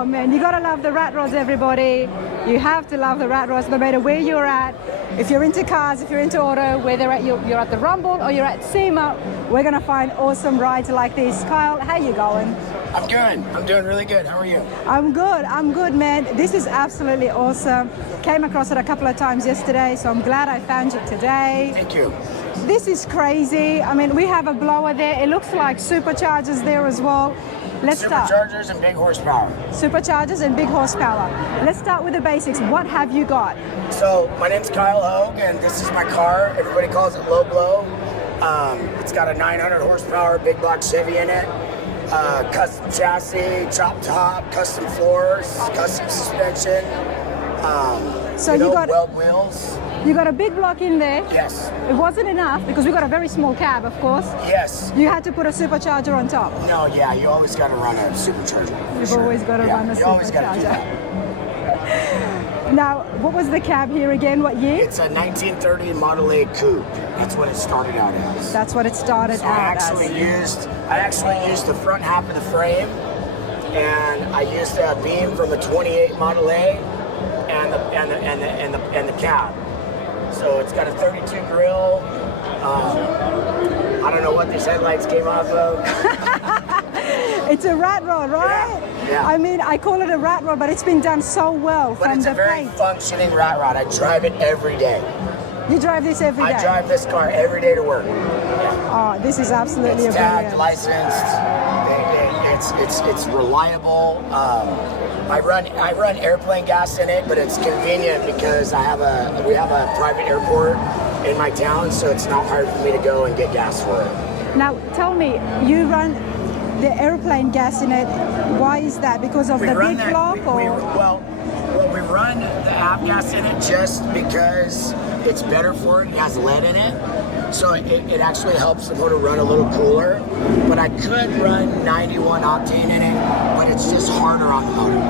Oh man, you gotta love the rat rods, everybody. You have to love the rat rods no matter where you're at. If you're into cars, if you're into auto, whether you're at the Rumble or you're at Sema, we're gonna find awesome rides like this. Kyle, how you going? I'm good. I'm doing really good. How are you? I'm good, man. This is absolutely awesome. Came across it a couple of times yesterday, so I'm glad I found you today. Thank you. This is crazy. I mean, we have a blower there. It looks like superchargers there as well. Let's start. Superchargers and big horsepower. Superchargers and big horsepower. Let's start with the basics. What have you got? So my name's Kyle Hogue, and this is my car. Everybody calls it Lowblow. It's got a 900 horsepower big block Chevy in it. Custom chassis, chop top, custom floors, custom suspension. So you got weld wheels. You got a big block in there. Yes. It wasn't enough because we got a very small cab, of course. Yes. You had to put a supercharger on top. No, yeah, you always got to run a supercharger. You've always got to run a supercharger. You always got to do that. Now, what was the cab here again? What year? It's a 1930 Model A Coupe. That's what it started out as. That's what it started out I actually used the front half of the frame, and I used a beam from a 28 Model A, and the cab. So it's got a 32 grill. I don't know what these headlights came off of. It's a rat rod, right? Yeah. I mean, I call it a rat rod, but it's been done so well But from it's the a very paint. functioning rat rod. I drive it every day. You drive this every day? I drive this car every day to work. Oh, this is absolutely It's tagged, brilliant. licensed. It's reliable. I run airplane gas in it, but it's convenient because we have a private airport in my town, so it's not hard for me to go and get gas for it. Now, tell me, you run the airplane gas in it. Why is that? Because of the big block, or? We run the avgas in it just because it's better for it. It has lead in it, so it actually helps the motor run a little cooler. But I could run 91 octane in it, but it's just harder on the motor.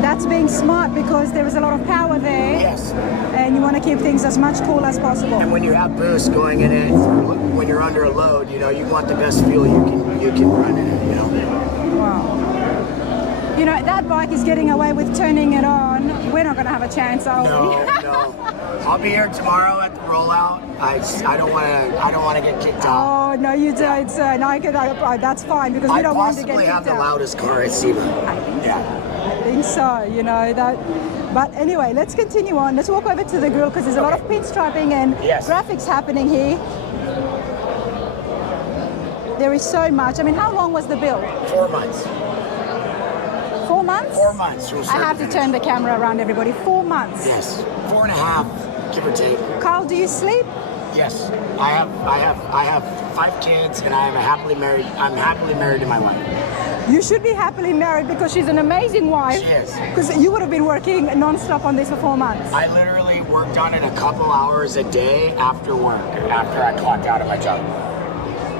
That's being smart because there is a lot of power there. Yes. And you want to keep things as much cool as possible. And when you have boost going in it, when you're under a load, you want the best fuel you can run in it. Wow. That bike is getting away with turning it on. We're not going to have a chance, are we? No. I'll be here tomorrow at the rollout. I don't want to get kicked out. Oh no, you don't, sir. No, that's fine because we don't want to get kicked out. I possibly have the loudest car at Sema. I think so. That. But anyway, let's continue on. Let's walk over to the grill because there's a lot of pinstriping and graphics happening here. There is so much. I mean, how long was the build? 4 months. 4 months? 4 months. I have to turn the camera around, everybody. 4 months. Yes, 4.5, give or take. Carl, do you sleep? Yes, I have 5 kids, and I'm happily married to my wife. You should be happily married because she's an amazing wife. She is. Because you would have been working non-stop on this for 4 months. I literally worked on it a couple hours a day after work, after I clocked out of my job.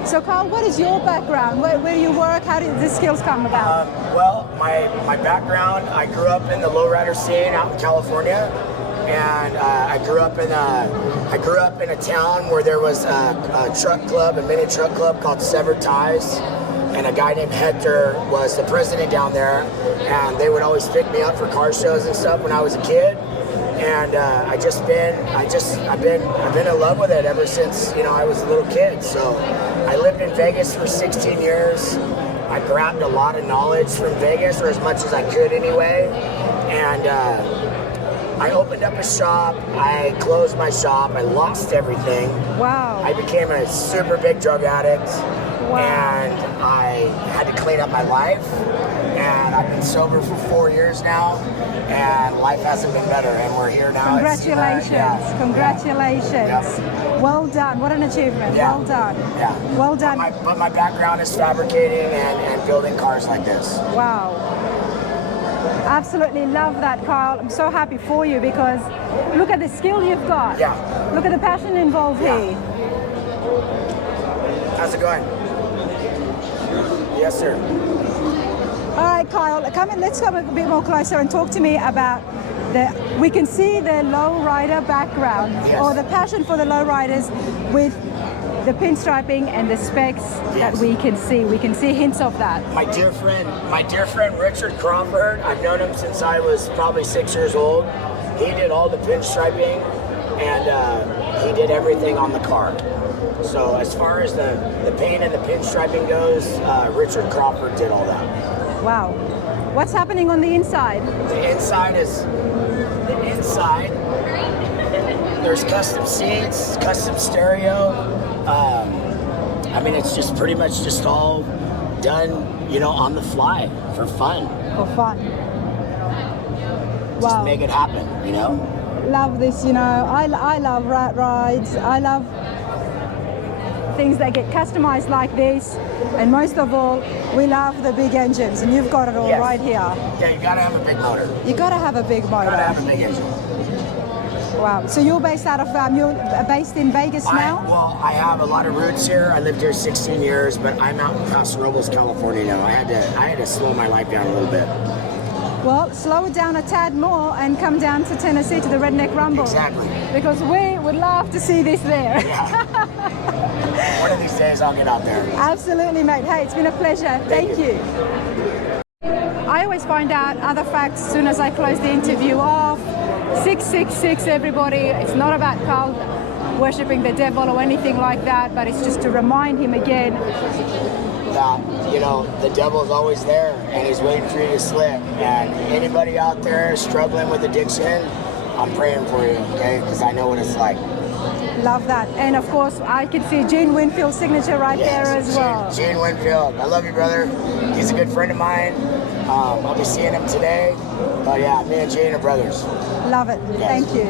So Carl, what is your background? Where do you work? How did these skills come about? Well, my background, I grew up in the lowrider scene out in California, and I grew up in a town where there was a truck club, a mini truck club called Severed Ties, and a guy named Hector was the president down there, and they would always pick me up for car shows and stuff when I was a kid. And I've been in love with it ever since I was a little kid. So I lived in Vegas for 16 years. I grabbed a lot of knowledge from Vegas, or as much as I could anyway. And I opened up a shop. I closed my shop. I lost everything. Wow. I became a super big drug addict. Wow. And I had to clean up my life. And I've been sober for 4 years now, and life hasn't been better, and we're here now. Congratulations. Congratulations. Yeah. Well done. What an achievement. Yeah. Well done. Yeah. Well done. But my background is fabricating and building cars like this. Wow. Absolutely love that, Kyle. I'm so happy for you because look at the skill you've got. Yeah. Look at the passion involved here. How's it going? Yes, sir. All right, Kyle, let's come a bit more closer and talk to me about we can see the lowrider background, yes, or the passion for the lowriders with the pinstriping and the specs that we can see. We can see hints of that. My dear friend Richard Crawford, I've known him since I was probably 6 years old. He did all the pinstriping and he did everything on the car. So as far as the paint and the pinstriping goes, Richard Crawford did all that. Wow. What's happening on the inside? The inside, there's custom seats, custom stereo. I mean, it's just pretty much just all done, you know, on the fly for fun. For fun. Just Wow. make it happen, you know? Love this, you know. I love rat rides. I love things that get customized like this. And most of all, we love the big engines. And you've got it all Yes. right here. Yeah, you gotta have a big motor. You got to have a big motor. Gotta have a big engine. Wow. So you're based out of, you're based in Vegas now? I have a lot of roots here. I lived here 16 years, but I'm out in Paso Robles, California now. I had to slow my life down a little bit. Well, slow it down a tad more and come down to Tennessee to the Redneck Rumble. Exactly. Because we would love to see this there. Yeah. One of these days I'll get out there. Absolutely, mate. Hey, it's been a pleasure. Thank you. I always find out other facts as soon as I close the interview off. 666, everybody. It's not about Carl worshipping the devil or anything like that, but it's just to remind him again that, you know, the devil's always there and he's waiting for you to slip. And anybody out there struggling with addiction, I'm praying for you, okay? Because I know what it's like. Love that. And of course, I can see Gene Winfield's signature right there as well. Gene Winfield. I love you, brother. He's a good friend of mine. I'll be seeing him today. But yeah, me and Gene are brothers. Love it. Yes. Thank you.